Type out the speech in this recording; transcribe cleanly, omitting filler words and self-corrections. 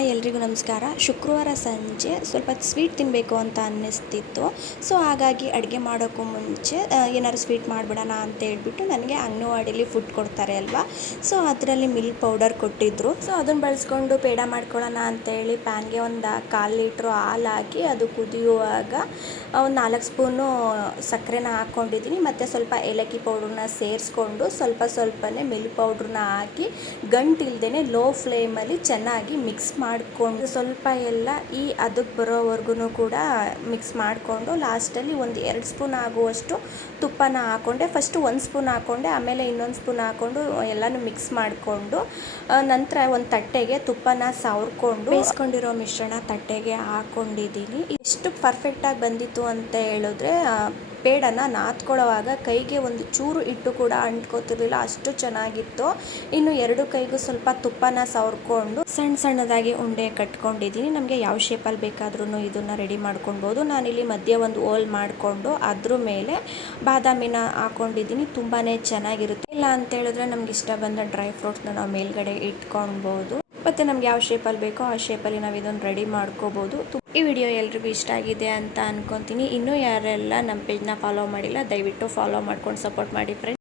Hi ಎಲ್ರಿಗೂ ನಮಸ್ಕಾರ. ಶುಕ್ರವಾರ ಸಂಜೆ ಸ್ವಲ್ಪ ಸ್ವೀಟ್ ತಿನ್ನಬೇಕು ಅಂತ ಅನ್ನಿಸ್ತಿತ್ತು. ಸೊ ಹಾಗಾಗಿ ಅಡುಗೆ ಮಾಡೋಕ್ಕೂ ಮುಂಚೆ ಏನಾದ್ರು ಸ್ವೀಟ್ ಮಾಡಿಬಿಡೋಣ ಅಂತ ಹೇಳ್ಬಿಟ್ಟು ನನಗೆ ಅಂಗನವಾಡಿಲಿ ಫುಡ್ ಕೊಡ್ತಾರೆ ಅಲ್ವಾ. ಸೊ ಅದರಲ್ಲಿ ಮಿಲ್ಕ್ ಪೌಡರ್ ಕೊಟ್ಟಿದ್ದರು. ಸೊ ಅದನ್ನು ಬಳಸ್ಕೊಂಡು ಪೇಡ ಮಾಡ್ಕೊಳ್ಳೋಣ ಅಂತೇಳಿ ಪ್ಯಾನ್ಗೆ ಒಂದು 1/4 ಲೀಟ್ರು ಹಾಲು ಹಾಕಿ ಅದು ಕುದಿಯುವಾಗ ಒಂದು 4 ಸ್ಪೂನು ಸಕ್ಕರೆನ ಹಾಕ್ಕೊಂಡಿದ್ದೀನಿ. ಮತ್ತು ಸ್ವಲ್ಪ ಏಲಕ್ಕಿ ಪೌಡ್ರನ್ನ ಸೇರಿಸ್ಕೊಂಡು ಸ್ವಲ್ಪನೇ ಮಿಲ್ಕ್ ಪೌಡ್ರನ್ನ ಹಾಕಿ ಗಂಟಿಲ್ದೇ ಲೋ ಫ್ಲೇಮಲ್ಲಿ ಚೆನ್ನಾಗಿ ಮಿಕ್ಸ್ ಮಾಡಿಕೊಂಡು ಸ್ವಲ್ಪ ಎಲ್ಲ ಅದಕ್ಕೆ ಬರೋವರೆಗೂ ಕೂಡ ಮಿಕ್ಸ್ ಮಾಡಿಕೊಂಡು ಲಾಸ್ಟಲ್ಲಿ ಒಂದು 2 ಸ್ಪೂನ್ ಆಗುವಷ್ಟು ತುಪ್ಪನ ಹಾಕ್ಕೊಂಡೆ. ಫಸ್ಟು 1 ಸ್ಪೂನ್ ಹಾಕ್ಕೊಂಡೆ, ಆಮೇಲೆ ಇನ್ನೊಂದು ಸ್ಪೂನ್ ಹಾಕ್ಕೊಂಡು ಎಲ್ಲನೂ ಮಿಕ್ಸ್ ಮಾಡಿಕೊಂಡು ನಂತರ ಒಂದು ತಟ್ಟೆಗೆ ತುಪ್ಪನ ಸವರ್ಕೊಂಡು ಬೇಯಿಸ್ಕೊಂಡಿರೋ ಮಿಶ್ರಣ ತಟ್ಟೆಗೆ ಹಾಕ್ಕೊಂಡಿದ್ದೀನಿ. ಎಷ್ಟು ಪರ್ಫೆಕ್ಟಾಗಿ ಬಂದಿತ್ತು ಅಂತ ಹೇಳಿದ್ರೆ ಪೇಡನ ನಾದ್ಕೊಳ್ಳೋವಾಗ ಕೈಗೆ ಒಂದು ಚೂರು ಹಿಟ್ಟು ಕೂಡ ಅಂಟ್ಕೋತಿರ್ಲಿಲ್ಲ, ಅಷ್ಟು ಚೆನ್ನಾಗಿತ್ತು. ಇನ್ನು 2 ಕೈಗೂ ಸ್ವಲ್ಪ ತುಪ್ಪನ ಸವರ್ಕೊಂಡು ಸಣ್ಣದಾಗಿ ಉಂಡೆ ಕಟ್ಕೊಂಡಿದ್ದೀನಿ. ನಮಗೆ ಯಾವ ಶೇಪಲ್ಲಿ ಬೇಕಾದ್ರೂ ಇದನ್ನು ರೆಡಿ ಮಾಡ್ಕೊಳ್ಬೋದು. ನಾನಿಲ್ಲಿ ಮಧ್ಯೆ ಒಂದು ಹೋಲ್ ಮಾಡಿಕೊಂಡು ಅದ್ರ ಮೇಲೆ ಬಾದಾಮಿನ ಹಾಕ್ಕೊಂಡಿದ್ದೀನಿ. ತುಂಬಾ ಚೆನ್ನಾಗಿರುತ್ತೆ. ಇಲ್ಲ ಅಂತ ಹೇಳಿದ್ರೆ ನಮ್ಗೆ ಇಷ್ಟ ಬಂದ ಡ್ರೈ ಫ್ರೂಟ್ಸ್ನ ನಾವು ಮೇಲ್ಗಡೆ ಇಟ್ಕೊಳ್ಬೋದು. ಮತ್ತು ನಮ್ಗೆ ಯಾವ ಶೇಪಲ್ಲಿ ಬೇಕೋ ಆ ಶೇಪಲ್ಲಿ ನಾವು ಇದನ್ನು ರೆಡಿ ಮಾಡ್ಕೋಬೋದು. ಈ ವಿಡಿಯೋ ಎಲ್ರಿಗೂ ಇಷ್ಟ ಆಗಿದೆ ಅಂತ ಅನ್ಕೊತೀನಿ. ಇನ್ನೂ ಯಾರೆಲ್ಲ ನಮ್ಮ ಪೇಜ್ನ ಫಾಲೋ ಮಾಡಿಲ್ಲ ದಯವಿಟ್ಟು ಫಾಲೋ ಮಾಡ್ಕೊಂಡು ಸಪೋರ್ಟ್ ಮಾಡಿ ಫ್ರೆಂಡ್ಸ್.